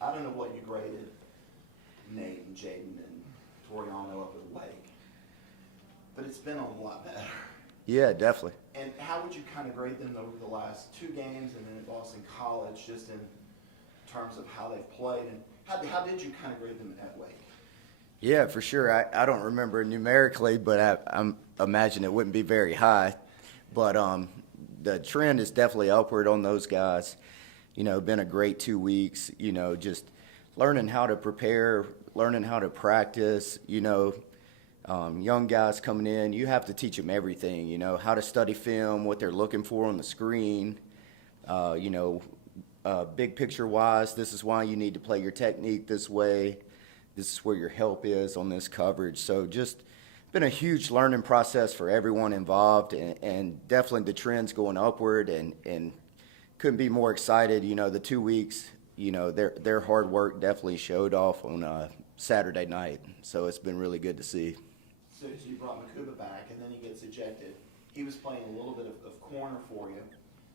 I don't know what you graded Nate and Jaden and Toriano up at Lake, but it's been a lot better. Yeah, definitely. And how would you kind of grade them over the last two games and then at Boston College, just in terms of how they've played? And how did you kind of grade them at Lake? Yeah, for sure. I don't remember numerically, but I imagine it wouldn't be very high. But the trend is definitely upward on those guys. Been a great 2 weeks, just learning how to prepare, learning how to practice, young guys coming in, you have to teach them everything, how to study film, what they're looking for on the screen, big picture wise, this is why you need to play your technique this way. This is where your help is on this coverage. So just been a huge learning process for everyone involved, and definitely the trend's going upward, and couldn't be more excited. The 2 weeks, their hard work definitely showed off on Saturday night. So it's been really good to see. So you brought Makuba back, and then he gets ejected. He was playing a little bit of corner for you.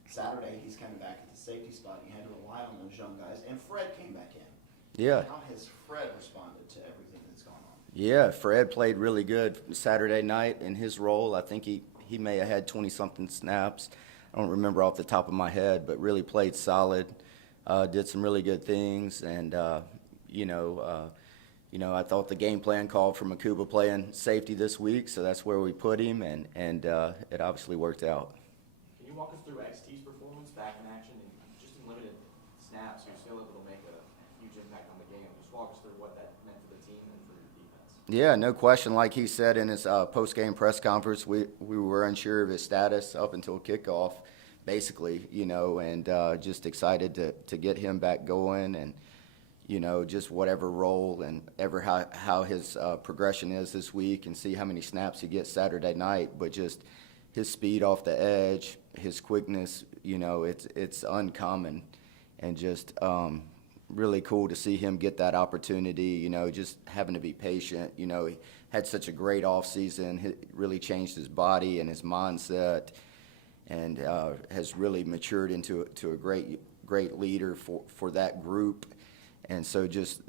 Saturday, he's coming back at the safety spot. You had to rely on those young guys, and Fred came back in. Yeah. How has Fred responded to everything that's gone on? Yeah, Fred played really good Saturday night in his role. I think he may have had 20-something snaps. I don't remember off the top of my head, but really played solid, did some really good things. And, I thought the game plan called for Makuba playing safety this week, so that's where we put him, and it obviously worked out. Can you walk us through XT's performance back in action and just in limited snaps? You're still able to make a huge impact on the game. Just walk us through what that meant for the team and for your defense. Yeah, no question. Like he said in his post-game press conference, we were unsure of his status up until kickoff, basically, and just excited to get him back going, and just whatever role and how his progression is this week, and see how many snaps he gets Saturday night. But just his speed off the edge, his quickness, it's uncommon, and just really cool to see him get that opportunity, just having to be patient. He had such a great offseason. He really changed his body and his mindset, and has really matured into a great leader for that group. And so just,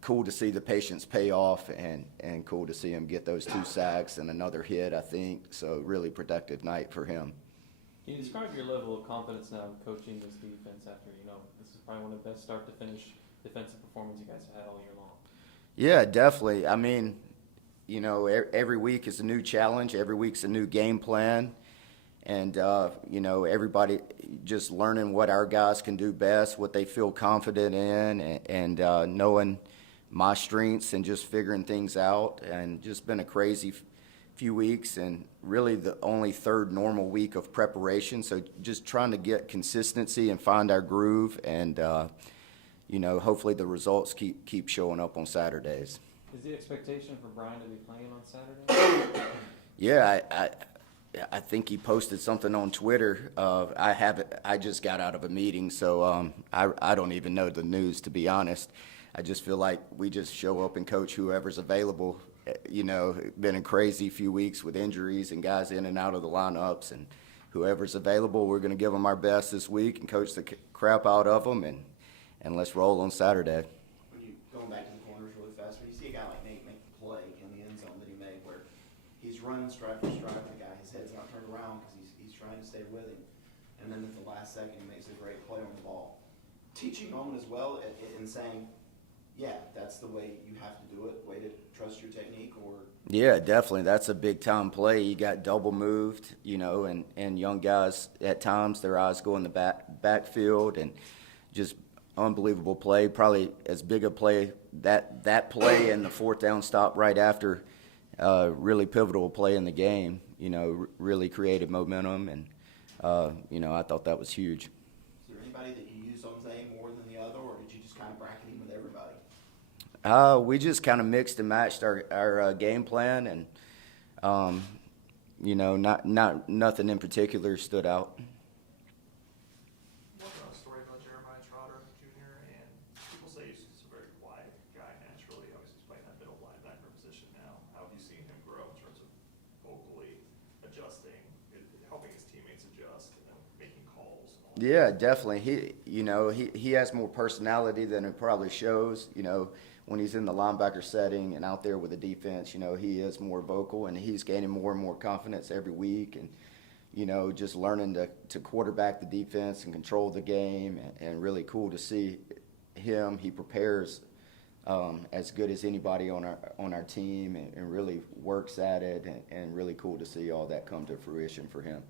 cool to see the patience pay off, and cool to see him get those 2 sacks and another hit, I think. So really productive night for him. Can you describe your level of confidence now coaching this defense after, this is probably one of the best start to finish defensive performances you guys have had all year long? Yeah, definitely. I mean, every week is a new challenge. Every week's a new game plan. And, everybody just learning what our guys can do best, what they feel confident in, and knowing my strengths and just figuring things out. And just been a crazy few weeks, and really the only third normal week of preparation. So just trying to get consistency and find our groove, and, hopefully the results keep showing up on Saturdays. Is the expectation for Brian to be playing on Saturday? Yeah, I think he posted something on Twitter. I just got out of a meeting, so I don't even know the news, to be honest. I just feel like we just show up and coach whoever's available. Been a crazy few weeks with injuries and guys in and out of the lineups, and whoever's available, we're going to give them our best this week and coach the crap out of them, and let's roll on Saturday. When you going back to the corners really fast, when you see a guy like Nate make the play in the end zone that he made, where he's running stride for stride with the guy, his head's not turned around because he's trying to stay with him, and then at the last second he makes a great play on the ball. Teaching moment as well, in saying, yeah, that's the way you have to do it, way to trust your technique, or? Yeah, definitely. That's a big-time play. You got double moved, and young guys, at times, their eyes go in the backfield, and just unbelievable play. Probably as big a play, that play and the 4th down stop right after, really pivotal play in the game, really created momentum, and, I thought that was huge. Is there anybody that you used on Zay more than the other, or did you just kind of bracket him with everybody? We just kind of mixed and matched our game plan, and nothing in particular stood out. What about a story about Jeremiah Trotter Jr. and people say he's just a very quiet guy naturally. Obviously, he's playing that middle linebacker position now. How have you seen him grow in terms of vocally adjusting, helping his teammates adjust, and then making calls and all Yeah, definitely. He has more personality than it probably shows. When he's in the linebacker setting and out there with the defense, he is more vocal and he's gaining more and more confidence every week. And just learning to quarterback the defense and control the game, and really cool to see him. He prepares as good as anybody on our team, and really works at it, and really cool to see all that come to fruition for him.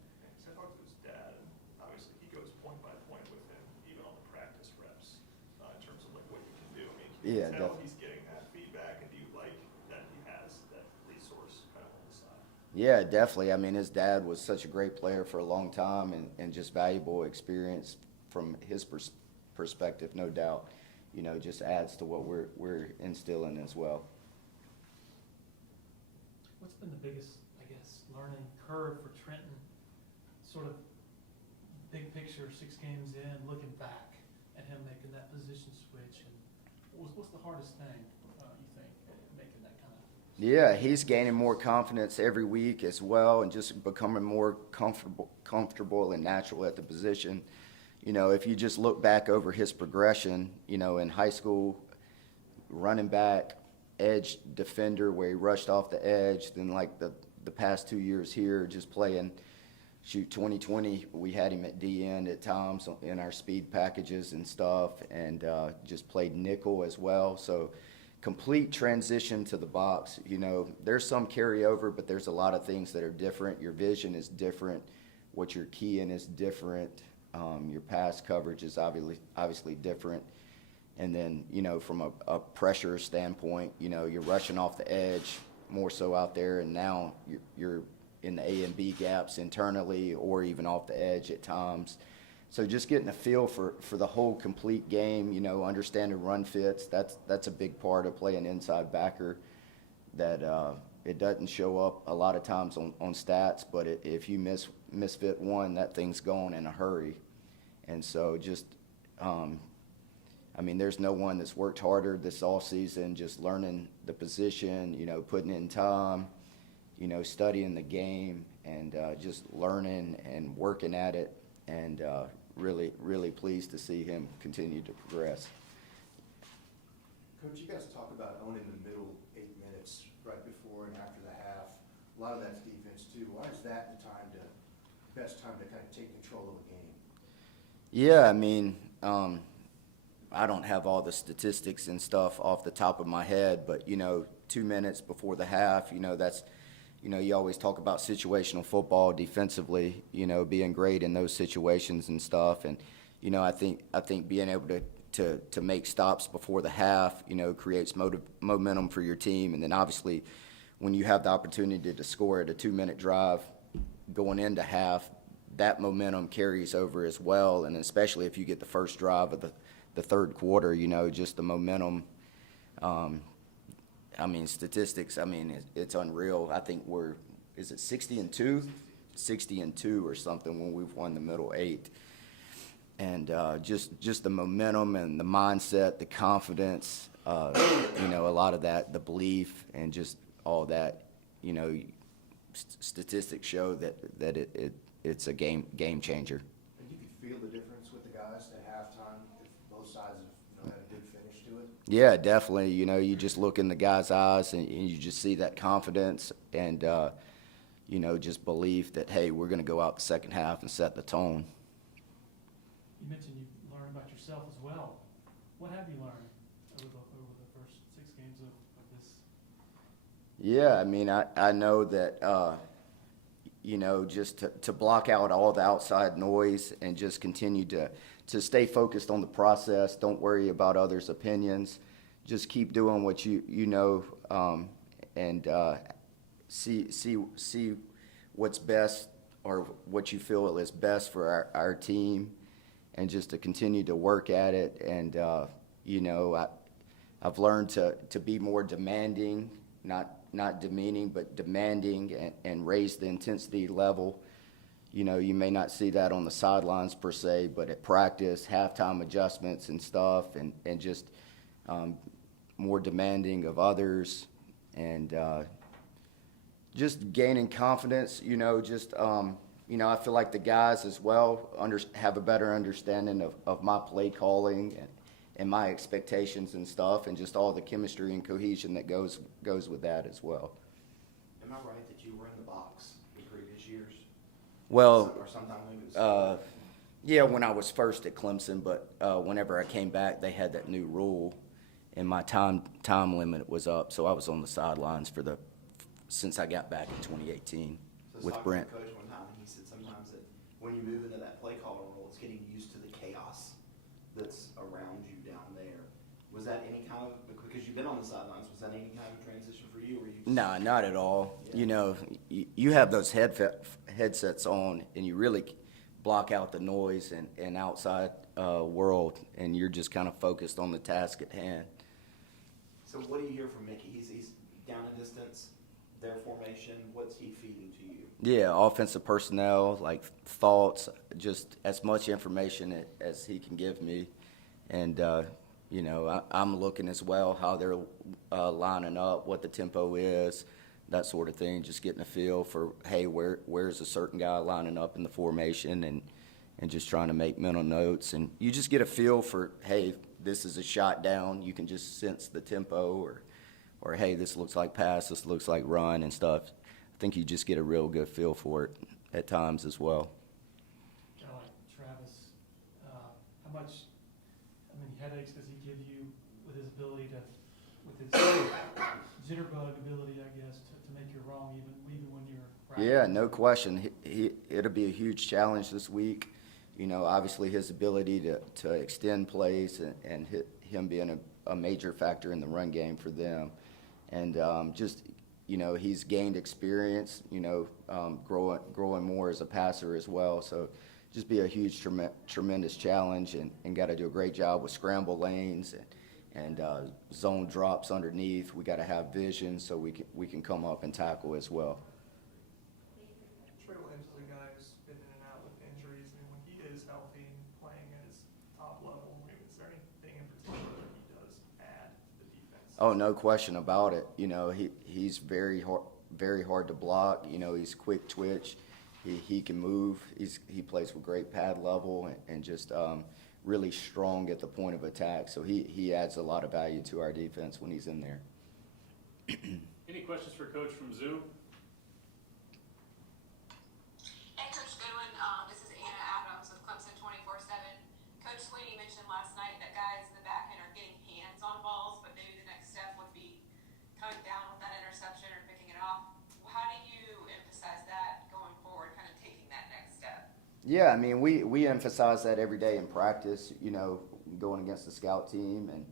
So I talked to his dad, and obviously he goes point by point with him, even on the practice reps, in terms of like what you can do. I mean, can you Yeah, tell definitely. he's getting that feedback, and do you like that he has that resource kind of on the side? Yeah, definitely. I mean, his dad was such a great player for a long time, and just valuable experience from his perspective, no doubt. Just adds to what we're instilling as well. What's been the biggest, I guess, learning curve for Trenton? Sort of big picture, 6 games in, looking back at him making that position switch, and what's the hardest thing you think making that kind of? Yeah, he's gaining more confidence every week as well, and just becoming more comfortable and natural at the position. If you just look back over his progression, in high school, running back, edge defender, where he rushed off the edge, then like the past 2 years here, just playing, 2020, we had him at D end at times in our speed packages and stuff, and just played nickel as well. So complete transition to the box. There's some carryover, but there's a lot of things that are different. Your vision is different. What you're keying is different. Your pass coverage is obviously different. And then, from a pressure standpoint, you're rushing off the edge more so out there, and now you're in the A and B gaps internally, or even off the edge at times. So just getting a feel for the whole complete game, understanding run fits, that's a big part of playing inside backer, that it doesn't show up a lot of times on stats, but if you misfit one, that thing's gone in a hurry. And so just, there's no one that's worked harder this offseason, just learning the position, putting in time, studying the game, and just learning and working at it, and really, really pleased to see him continue to progress. Coach, you guys talk about owning the middle 8 minutes right before and after the half. A lot of that's defense too. Why is that the best time to kind of take control of a game? Yeah, I don't have all the statistics and stuff off the top of my head, but 2 minutes before the half, that's, you always talk about situational football defensively, being great in those situations and stuff. And, I think being able to make stops before the half, creates momentum for your team. And then obviously when you have the opportunity to score at a 2-minute drive going into half, that momentum carries over as well. And especially if you get the first drive of the third quarter, just the momentum. Statistics, it's unreal. I think is it 60-2? 60-2 or something when we've won the middle 8. And just the momentum and the mindset, the confidence, a lot of that, the belief, and just all that, statistics show that it's a game changer. And you could feel the difference with the guys at halftime if both sides have had a good finish to it? Yeah, definitely. You just look in the guy's eyes, and you just see that confidence and, just belief that, hey, we're going to go out the second half and set the tone. You mentioned you learned about yourself as well. What have you learned over the first 6 games of this? Yeah, I know that, just to block out all the outside noise and just continue to stay focused on the process. Don't worry about others' opinions. Just keep doing what you know, and see what's best, or what you feel is best for our team, and just to continue to work at it. And I've learned to be more demanding, not demeaning, but demanding, and raise the intensity level. You may not see that on the sidelines per se, but at practice, halftime adjustments and stuff, and just more demanding of others, and just gaining confidence, just you know, I feel like the guys as well have a better understanding of my play calling and my expectations and stuff, and just all the chemistry and cohesion that goes with that as well. Am I right that you were in the box in previous years? Well, Or sometime maybe it was. yeah, when I was first at Clemson, but whenever I came back, they had that new rule, and my time limit was up, so I was on the sidelines since I got back in 2018 So I was with talking Brent. to a coach one time, and he said sometimes that when you move into that play calling role, it's getting used to the chaos that's around you down there. Was that any kind of, because you've been on the sidelines, was that any kind of transition for you? Or you just, Nah, not at all. Yeah. You know, you have those headsets on, and you really block out the noise and outside world, and you're just kind of focused on the task at hand. So what do you hear from Mickey? He's down a distance, their formation. What's he feeding to you? Yeah, offensive personnel, like thoughts, just as much information as he can give me. And, you know, I'm looking as well how they're lining up, what the tempo is, that sort of thing, just getting a feel for, hey, where's a certain guy lining up in the formation, and just trying to make mental notes. And you just get a feel for, hey, this is a shot down. You can just sense the tempo, or hey, this looks like pass, this looks like run and stuff. I think you just get a real good feel for it at times as well. Kind of like Travis, how many headaches does he give you with his ability with his jitterbug ability, I guess, to make you wrong even when you're right? Yeah, no question. It'll be a huge challenge this week. You know, obviously his ability to extend plays and him being a major factor in the run game for them. And just, you know, he's gained experience, you know, growing more as a passer as well. So just be a huge, tremendous challenge, and got to do a great job with scramble lanes and zone drops underneath. We got to have vision so we can come up and tackle as well. Trey Williams is a guy who's been in and out with injuries. I mean, when he is healthy and playing at his top level, I mean, is there anything in particular that he does add to the defense? Oh, no question about it. You know, he's very hard to block. You know, he's quick twitch. He can move. He plays with great pad level and just really strong at the point of attack. So he adds a lot of value to our defense when he's in there. Any questions for Coach from Zoo? Hey, Coach Goodwin, this is Anna Adams with Clemson 24/7. Coach Sweeney mentioned last night that guys in the back end are getting hands on balls, but maybe the next step would be coming down with that interception or picking it off. How do you emphasize that going forward, kind of taking that next step? Yeah, I mean, we emphasize that every day in practice, you know, going against the scout team, and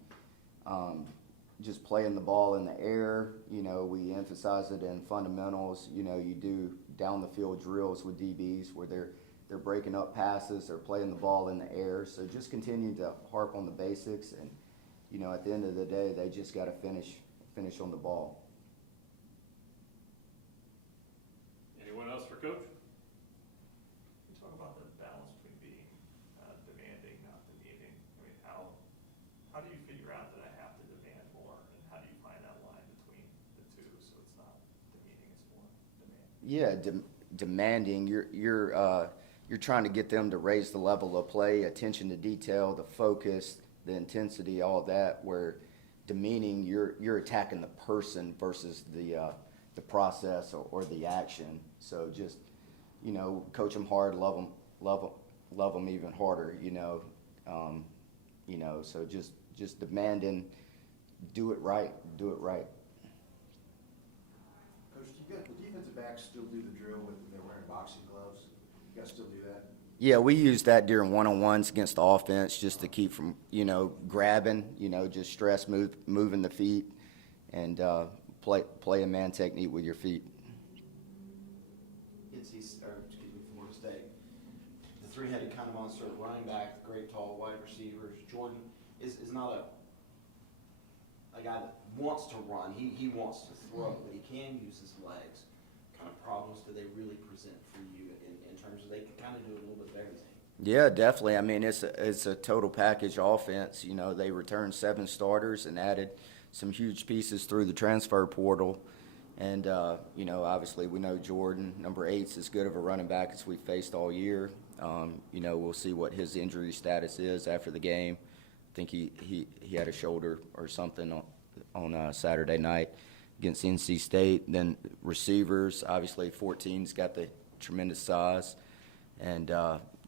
just playing the ball in the air. You know, we emphasize it in fundamentals. You know, you do down the field drills with DBs where they're breaking up passes or playing the ball in the air. So just continue to harp on the basics, and, you know, at the end of the day, they just got to finish on the ball. Anyone else for Coach? You talk about the balance between being demanding, not demeaning. I mean, how do you figure out that I have to demand more, and how do you find that line between the two so it's not demeaning, it's more demanding? Yeah, demanding. You're trying to get them to raise the level of play, attention to detail, the focus, the intensity, all that. Where demeaning, you're attacking the person versus the process or the action. So just, you know, coach them hard, love them even harder. You know, so just demanding, do it right. Coach, do the defensive backs still do the drill with they're wearing boxing gloves? You guys still do that? Yeah, we use that during one-on-ones against the offense just to keep from, you know, grabbing, you know, just stress moving the feet, and play a man technique with your feet. Florida State. The three-headed kind of monster, running back, great tall wide receivers. Jordan is not a guy that wants to run. He wants to throw, but he can use his legs. What kind of problems do they really present for you in terms of they can kind of do a little bit of everything? Yeah, definitely. I mean, it's a total package offense. You know, they returned 7 starters and added some huge pieces through the transfer portal. And, you know, obviously we know Jordan, number 8's as good of a running back as we've faced all year. You know, we'll see what his injury status is after the game. I think he had a shoulder or something on Saturday night against NC State. Then receivers, obviously 14's got the tremendous size. And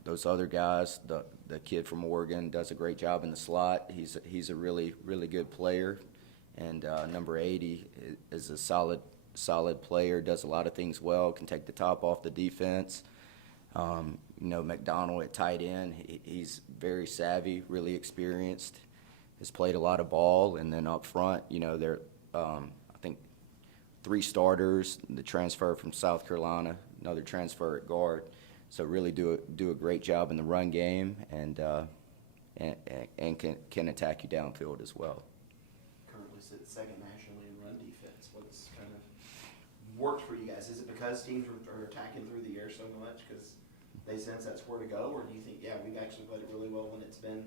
those other guys, the kid from Oregon does a great job in the slot. He's a really, really good player. And number 80 is a solid player, does a lot of things well, can take the top off the defense. You know, McDonald at tight end, he's very savvy, really experienced, has played a lot of ball. And then up front, you know, there I think 3 starters, the transfer from South Carolina, another transfer at guard. So really do a great job in the run game and can attack you downfield as well. Currently sit second nationally in run defense. What's kind of worked for you guys? Is it because teams are attacking through the air so much because they sense that's where to go, or do you think, yeah, we've actually played it really well when it's been?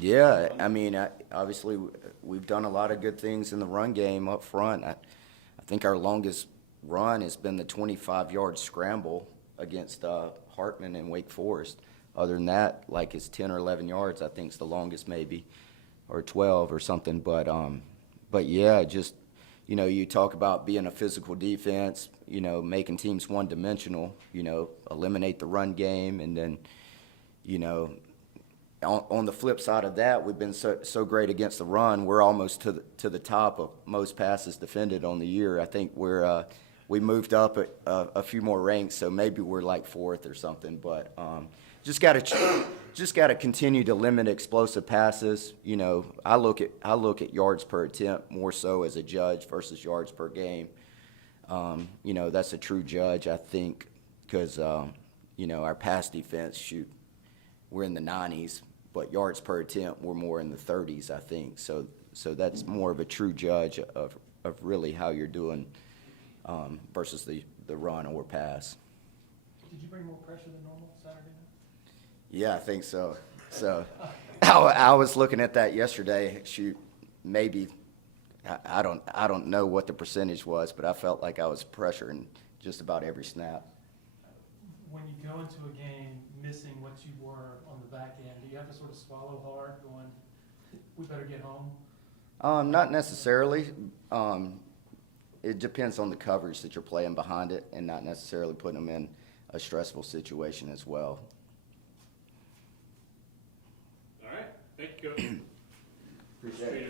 Yeah, I mean, obviously we've done a lot of good things in the run game up front. I think our longest run has been the 25-yard scramble against Hartman and Wake Forest. Other than that, like it's 10 or 11 yards, I think is the longest maybe, or 12 or something. But yeah, just, you know, you talk about being a physical defense, you know, making teams one-dimensional, you know, eliminate the run game, and then, you know, on the flip side of that, we've been so great against the run. We're almost to the top of most passes defended on the year. I think we moved up a few more ranks, so maybe we're like 4th or something. But just got to continue to limit explosive passes. You know, I look at yards per attempt more so as a judge versus yards per game. You know, that's a true judge, I think, because you know, our pass defense we're in the 90s, but yards per attempt we're more in the 30s, I think. So that's more of a true judge of really how you're doing versus the run or pass. Did you bring more pressure than normal Saturday night? Yeah, I think so. So I was looking at that yesterday. Maybe I don't know what the percentage was, but I felt like I was pressuring just about every snap. When you go into a game missing what you were on the back end, do you have to sort of swallow hard going, we better get home? Not necessarily. It depends on the coverage that you're playing behind it, and not necessarily putting them in a stressful situation as well. All right, thank you, Coach. Appreciate it.